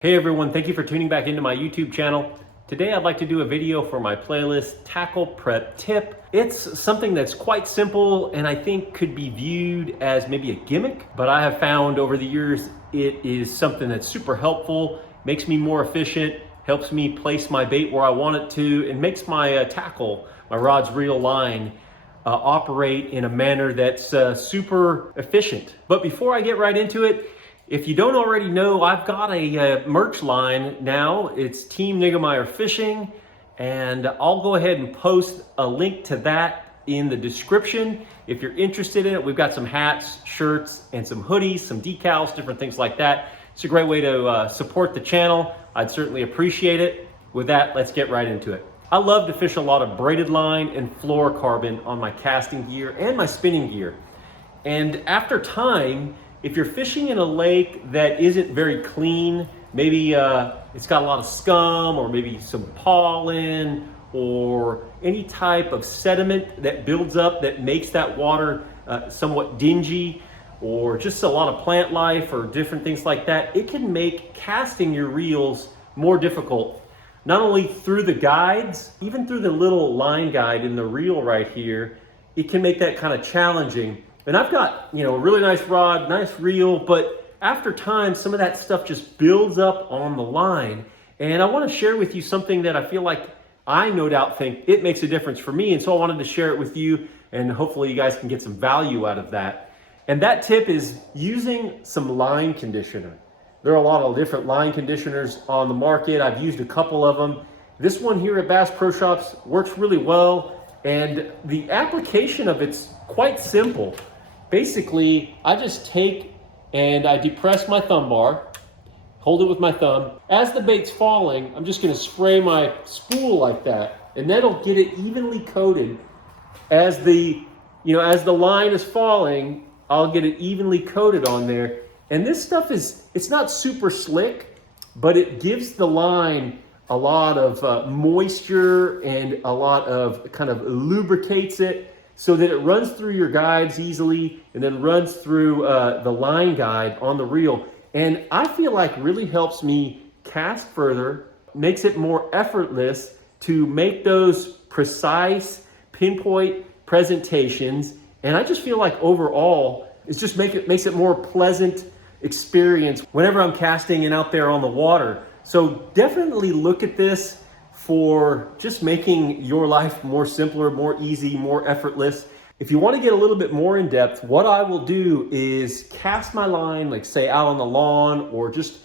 Hey everyone, thank you for tuning back into my YouTube channel. Today I'd like to do a video for my playlist, Tackle Prep Tip. It's something that's quite simple and I think could be viewed as maybe a gimmick, but I have found over the years it is something that's super helpful, makes me more efficient, helps me place my bait where I want it to, and makes my tackle, my rod's reel line, operate in a manner that's super efficient. But before I get right into it, if you don't already know, I've got a merch line now. It's Team Niggemeyer Fishing, and I'll go ahead and post a link to that in the description. If you're interested in it, we've got some hats, shirts, and some hoodies, some decals, different things like that. It's a great way to support the channel. I'd certainly appreciate it. With that, let's get right into it. I love to fish a lot of braided line and fluorocarbon on my casting gear and my spinning gear. And after time, if you're fishing in a lake that isn't very clean, maybe it's got a lot of scum or maybe some pollen or any type of sediment that builds up that makes that water somewhat dingy, or just a lot of plant life or different things like that, it can make casting your reels more difficult. Not only through the guides, even through the little line guide in the reel right here, it can make that kind of challenging. And I've got, a really nice rod, nice reel, but after time, some of that stuff just builds up on the line. And I want to share with you something that I feel like I no doubt think it makes a difference for me. And so I wanted to share it with you, and hopefully you guys can get some value out of that. And that tip is using some line conditioner. There are a lot of different line conditioners on the market. I've used a couple of them. This one here at Bass Pro Shops works really well. And the application of it's quite simple. Basically, I just take and I depress my thumb bar, hold it with my thumb. As the bait's falling, I'm just gonna spray my spool like that, and that'll get it evenly coated. As the line is falling, I'll get it evenly coated on there. And this stuff it's not super slick, but it gives the line a lot of moisture and a lot of kind of lubricates it, so that it runs through your guides easily and then runs through the line guide on the reel. And I feel like really helps me cast further, makes it more effortless to make those precise pinpoint presentations. And I just feel like overall, it's just makes it more pleasant experience whenever I'm casting and out there on the water. So definitely look at this for just making your life more simpler, more easy, more effortless. If you want to get a little bit more in depth, what I will do is cast my line, like say out on the lawn, or just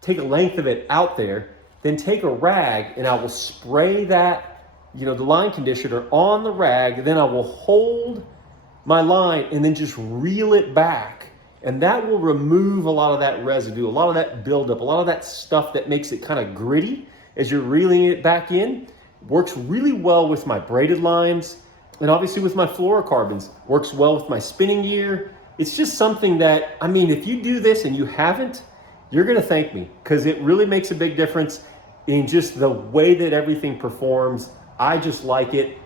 take a length of it out there, then take a rag and I will spray that, the line conditioner on the rag, then I will hold my line and then just reel it back. And that will remove a lot of that residue, a lot of that buildup, a lot of that stuff that makes it kind of gritty as you're reeling it back in. Works really well with my braided lines, and obviously with my fluorocarbons. Works well with my spinning gear. It's just something that, if you do this and you haven't, you're gonna thank me, because it really makes a big difference in just the way that everything performs. I just like it.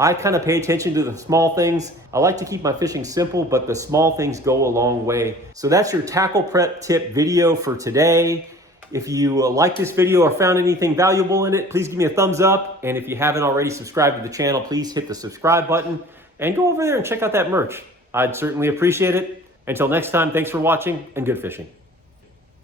I kind of pay attention to the small things. I like to keep my fishing simple, but the small things go a long way. So that's your tackle prep tip video for today. If you like this video or found anything valuable in it, please give me a thumbs up. And if you haven't already subscribed to the channel, please hit the subscribe button and go over there and check out that merch. I'd certainly appreciate it. Until next time, thanks for watching and good fishing.